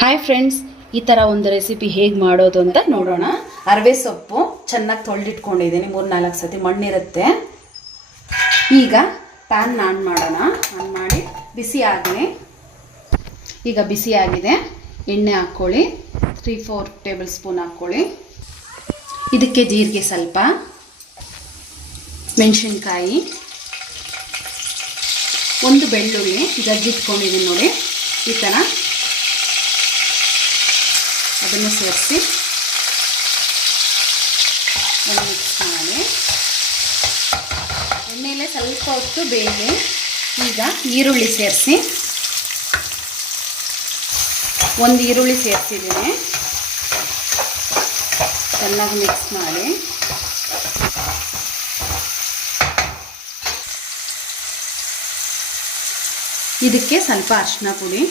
Hi friends ಈ ಥರ ಒಂದು ರೆಸಿಪಿ ಹೇಗೆ ಮಾಡೋದು ಅಂತ ನೋಡೋಣ. ಅರವೆ ಸೊಪ್ಪು ಚೆನ್ನಾಗಿ ತೊಳೆದಿಟ್ಕೊಂಡಿದ್ದೀನಿ ಮೂರು ನಾಲ್ಕು ಸತಿ ಮಣ್ಣಿರುತ್ತೆ. ಈಗ ಪ್ಯಾನ್ ಆನ್ ಮಾಡೋಣ. ಆನ್ ಮಾಡಿ ಬಿಸಿ ಆಗಲಿ ಈಗ ಬಿಸಿ ಆಗಿದೆ. ಎಣ್ಣೆ ಹಾಕ್ಕೊಳ್ಳಿ ತ್ರೀ ಫೋರ್ ಟೇಬಲ್ ಸ್ಪೂನ್ ಹಾಕ್ಕೊಳ್ಳಿ. ಇದಕ್ಕೆ ಜೀರಿಗೆ ಸ್ವಲ್ಪ, ಮೆಣಸಿನ್ಕಾಯಿ, ಒಂದು ಬೆಳ್ಳುಳ್ಳಿ ಜಜ್ಜಿಟ್ಕೊಂಡಿದ್ದೀನಿ ನೋಡಿ, ಈ ಥರ ಅದನ್ನು ಸೇರಿಸಿ ಮಿಕ್ಸ್ ಮಾಡಿ. ಎಣ್ಣೆಲೆ ಸ್ವಲ್ಪ ಹೊತ್ತು ಬೇಯಲಿ. ಈಗ ಈರುಳ್ಳಿ ಸೇರಿಸಿ. ಒಂದು ಈರುಳ್ಳಿ ಸೇರಿಸಿದ್ದೀನಿ. ಚೆನ್ನಾಗಿ ಮಿಕ್ಸ್ ಮಾಡಿ. ಇದಕ್ಕೆ ಸ್ವಲ್ಪ ಅರಿಶಿನ ಪುಡಿ.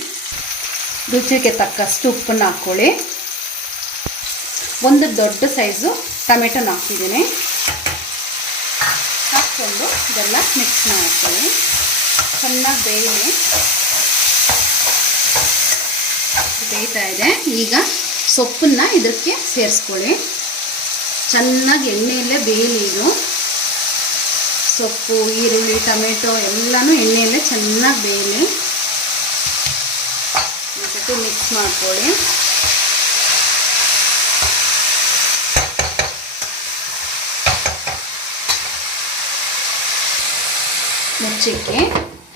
ರುಚಿಗೆ ತಕ್ಕಷ್ಟು ಉಪ್ಪನ್ನು ಹಾಕ್ಕೊಳ್ಳಿ. ಒಂದು ದೊಡ್ಡ ಸೈಜು ಟೊಮೆಟೊನ ಹಾಕಿದ್ದೀನಿ. ಹಾಕ್ಕೊಂಡು ಇದೆಲ್ಲ ಮಿಕ್ಸ್ ಮಾಡ್ತೀನಿ. ಚೆನ್ನಾಗಿ ಬೇಯಲಿ. ಬೇಯ್ತಾ ಇದೆ. ಈಗ ಸೊಪ್ಪನ್ನು ಇದಕ್ಕೆ ಸೇರಿಸ್ಕೊಳ್ಳಿ. ಚೆನ್ನಾಗಿ ಎಣ್ಣೆಯಲ್ಲೇ ಬೇಯಲಿ ಇದು. ಸೊಪ್ಪು, ಈರುಳ್ಳಿ, ಟೊಮೆಟೊ ಎಲ್ಲನೂ ಎಣ್ಣೆಯಲ್ಲೇ ಚೆನ್ನಾಗಿ ಬೇಯಲಿ. ಜೊತೆ ಮಿಕ್ಸ್ ಮಾಡ್ಕೊಳ್ಳಿ.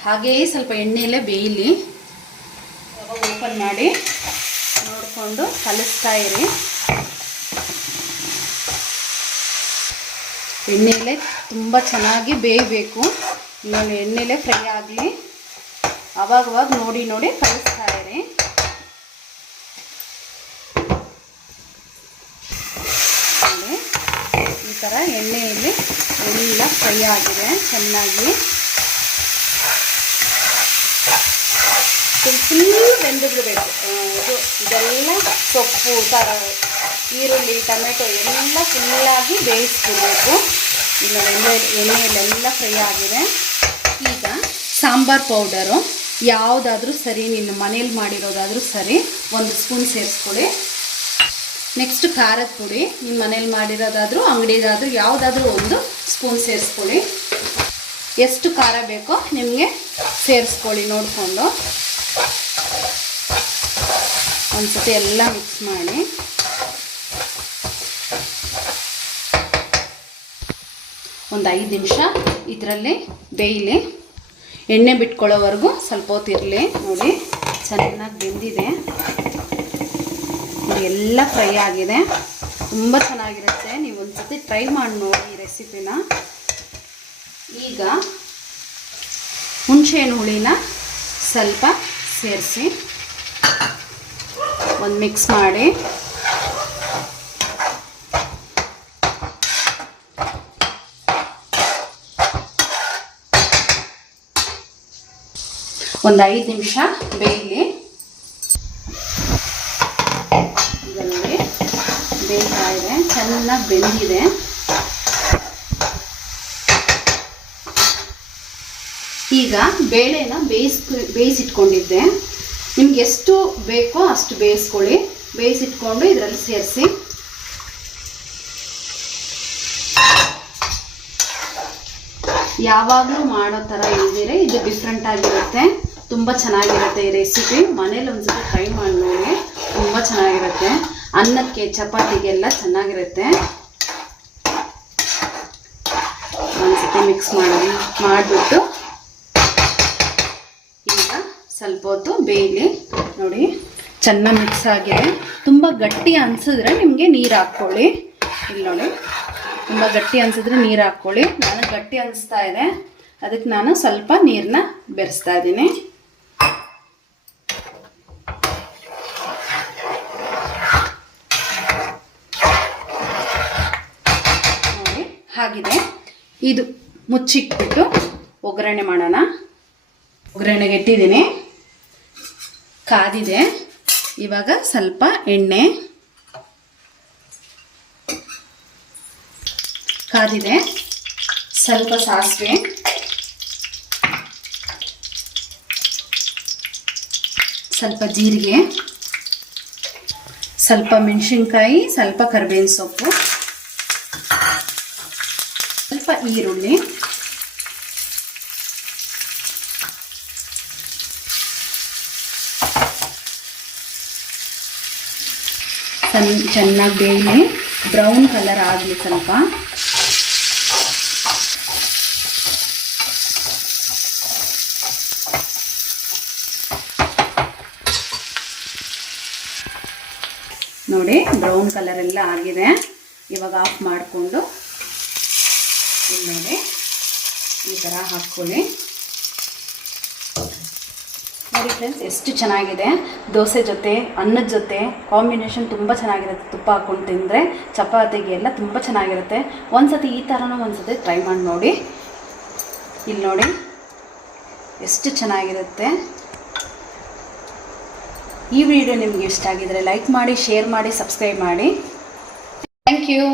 ಹಾಗೆಯೇ ಸ್ವಲ್ಪ ಎಣ್ಣೆಯಲ್ಲೇ ಬೇಯಲಿ. ಓಪನ್ ಮಾಡಿ ನೋಡಿಕೊಂಡು ಕಲಿಸ್ತಾ ಇರಿ. ಎಣ್ಣೆಯಲ್ಲೇ ತುಂಬ ಚೆನ್ನಾಗಿ ಬೇಯಬೇಕು. ಇನ್ನೊಂದು ಎಣ್ಣೆಯಲ್ಲೇ ಫ್ರೈ ಆಗಲಿ. ಅವಾಗವಾಗ ನೋಡಿ ನೋಡಿ ಕಲಿಸ್ತಾ ಇರಿ. ಈ ಥರ ಎಣ್ಣೆಯಲ್ಲಿ ಎಲ್ಲ ಫ್ರೈ ಆಗಿದೆ ಚೆನ್ನಾಗಿ. ಫುಲ್ ಬೆಂದಿರಬೇಕು ಇದು ಇದೆಲ್ಲ ಸೊಪ್ಪು, ತರ, ಈರುಳ್ಳಿ, ಟೊಮೆಟೊ ಎಲ್ಲ ಫುಲ್ಲಾಗಿ ಬೇಯಿಸ್ಕೊಳ್ಬೇಕು ಈಗ ಎಣ್ಣೆ, ಎಣ್ಣೆಯಲ್ಲೆಲ್ಲ ಫ್ರೈ ಆಗಿದೆ. ಈಗ ಸಾಂಬಾರ್ ಪೌಡರು. ಯಾವುದಾದ್ರೂ ಸರಿ, ನಿನ್ನ ಮನೇಲಿ ಮಾಡಿರೋದಾದರೂ ಸರಿ ಒಂದು ಸ್ಪೂನ್ ಸೇರಿಸ್ಕೊಳ್ಳಿ. ನೆಕ್ಸ್ಟ್ ಖಾರದ ಪುಡಿ. ನಿಮ್ಮ ಮನೇಲಿ ಮಾಡಿರೋದಾದರೂ, ಅಂಗಡಿದಾದರೂ ಯಾವುದಾದ್ರೂ ಒಂದು ಸ್ಪೂನ್ ಸೇರಿಸ್ಕೊಳ್ಳಿ. ಎಷ್ಟು ಖಾರ ಬೇಕೋ ನಿಮಗೆ ಸೇರಿಸ್ಕೊಳ್ಳಿ ನೋಡಿಕೊಂಡು. ಒಂದ್ಸತಿ ಎಲ್ಲ ಮಿಕ್ಸ್ ಮಾಡಿ. ಒಂದು ಐದು ನಿಮಿಷ ಇದರಲ್ಲಿ ಬೇಯಲಿ. ಎಣ್ಣೆ ಬಿಟ್ಕೊಳ್ಳೋವರೆಗೂ ಸ್ವಲ್ಪ ಹೊತ್ತಿರಲಿ ನೋಡಿ, ಚೆನ್ನಾಗಿ ಬೆಂದಿದೆ. ಎಲ್ಲ ಫ್ರೈ ಆಗಿದೆ. ತುಂಬ ಚೆನ್ನಾಗಿರುತ್ತೆ. ನೀವು ಒಂದ್ಸತಿ ಟ್ರೈ ಮಾಡಿ ನೋಡಿ ಈ ರೆಸಿಪಿನ ಈಗ ಹುಣಸೆಹಣ್ಣು ಹುಳಿನ ಸ್ವಲ್ಪ ಸೇರಿಸಿ. ಒಂದು ಮಿಕ್ಸ್ ಮಾಡಿ. ಒಂದು ಐದು ನಿಮಿಷ ಬೇಯಲಿ. ಬೇಯ್ತಾ ಇದೆ, ಚೆನ್ನಾಗಿ ಬೆಂದಿದೆ. ಈಗ ಬೇಳೆನ ಬೇಯಿಸ್ ಬೇಯಿಸಿಟ್ಕೊಂಡಿದ್ದೆ. ನಿಮ್ಗೆ ಎಷ್ಟು ಬೇಕೋ ಅಷ್ಟು ಬೇಯಿಸ್ಕೊಳ್ಳಿ. ಬೇಯಿಸಿಟ್ಕೊಂಡು ಇದರಲ್ಲಿ ಸೇರಿಸಿ. ಯಾವಾಗಲೂ ಮಾಡೋ ಥರ ಇಲ್ದಿರೆ ಇದು ಡಿಫ್ರೆಂಟ್ ಆಗಿರುತ್ತೆ. ತುಂಬ ಚೆನ್ನಾಗಿರುತ್ತೆ ಈ ರೆಸಿಪಿ ಮನೇಲಿ ಒಂದ್ಸತಿ ಟ್ರೈ ಮಾಡಿ ನೋಡಿ ತುಂಬ ಚೆನ್ನಾಗಿರುತ್ತೆ. ಅನ್ನಕ್ಕೆ, ಚಪಾತಿಗೆಲ್ಲ ಚೆನ್ನಾಗಿರುತ್ತೆ. ಒಂದ್ಸತಿ ಮಿಕ್ಸ್ ಮಾಡಿ ಮಾಡಿಬಿಟ್ಟು ಸ್ವಲ್ಪ ಹೊತ್ತು ಬೇಯಲಿ, ನೋಡಿ, ಚೆನ್ನಾಗಿ ಮಿಕ್ಸ್ ಆಗಿದೆ. ತುಂಬ ಗಟ್ಟಿ ಅನಿಸಿದ್ರೆ ನಿಮಗೆ ನೀರು ಹಾಕ್ಕೊಳ್ಳಿ. ಇಲ್ಲಿ ನೋಡಿ, ತುಂಬ ಗಟ್ಟಿ ಅನಿಸಿದ್ರೆ ನೀರು ಹಾಕ್ಕೊಳ್ಳಿ. ನಾನು ಗಟ್ಟಿ ಅನಿಸ್ತಾ ಇದೆ. ಅದಕ್ಕೆ ನಾನು ಸ್ವಲ್ಪ ನೀರನ್ನ ಬೆರೆಸ್ತಾ ಇದ್ದೀನಿ. ನೋಡಿ, ಹಾಗಿದೆ. ಇದು ಮುಚ್ಚಿಟ್ಬಿಟ್ಟು ಒಗ್ಗರಣೆ ಮಾಡೋಣ. ಒಗ್ಗರಣೆಗೆ ಇಟ್ಟಿದ್ದೀನಿ. ಕಾದಿದೆ. ಇವಾಗ ಸ್ವಲ್ಪ ಎಣ್ಣೆ ಕಾದಿದೆ. ಸ್ವಲ್ಪ ಸಾಸಿವೆ. ಸ್ವಲ್ಪ ಜೀರಿಗೆ. ಸ್ವಲ್ಪ ಮೆಣಸಿನ್ಕಾಯಿ, ಸ್ವಲ್ಪ ಕರಿಬೇವಿನ ಸೊಪ್ಪು. ಸ್ವಲ್ಪ ಈರುಳ್ಳಿ. ಚೆನ್ನಾಗಿ ಬೇಯಲಿ ಬ್ರೌನ್ ಕಲರ್ ಆಗಲಿ ಸ್ವಲ್ಪ. ನೋಡಿ, ಬ್ರೌನ್ ಕಲರ್ ಎಲ್ಲ ಆಗಿದೆ. ಇವಾಗ ಆಫ್ ಮಾಡಿಕೊಂಡು ನೋಡಿ ಈ ಥರ ಹಾಕ್ಕೊಳ್ಳಿ. ನೋಡಿ ಫ್ರೆಂಡ್ಸ್ ಎಷ್ಟು ಚೆನ್ನಾಗಿದೆ? ದೋಸೆ ಜೊತೆ, ಅನ್ನದ ಜೊತೆ ಕಾಂಬಿನೇಷನ್ ತುಂಬ ಚೆನ್ನಾಗಿರುತ್ತೆ. ತುಪ್ಪ ಹಾಕ್ಕೊಂಡು ತಿಂದರೆ ಚಪಾತಿಗೆ ಎಲ್ಲ ತುಂಬ ಚೆನ್ನಾಗಿರುತ್ತೆ. ಒಂದ್ಸತಿ ಈ ಥರನೂ ಒಂದ್ಸತಿ ಟ್ರೈ ಮಾಡಿ ನೋಡಿ. ಇಲ್ಲಿ ನೋಡಿ. ಎಷ್ಟು ಚೆನ್ನಾಗಿರುತ್ತೆ. ಈ ವಿಡಿಯೋ ನಿಮಗೆ ಇಷ್ಟ ಆಗಿದರೆ ಲೈಕ್ ಮಾಡಿ ಶೇರ್ ಮಾಡಿ ಸಬ್ಸ್ಕ್ರೈಬ್ ಮಾಡಿ. Thank you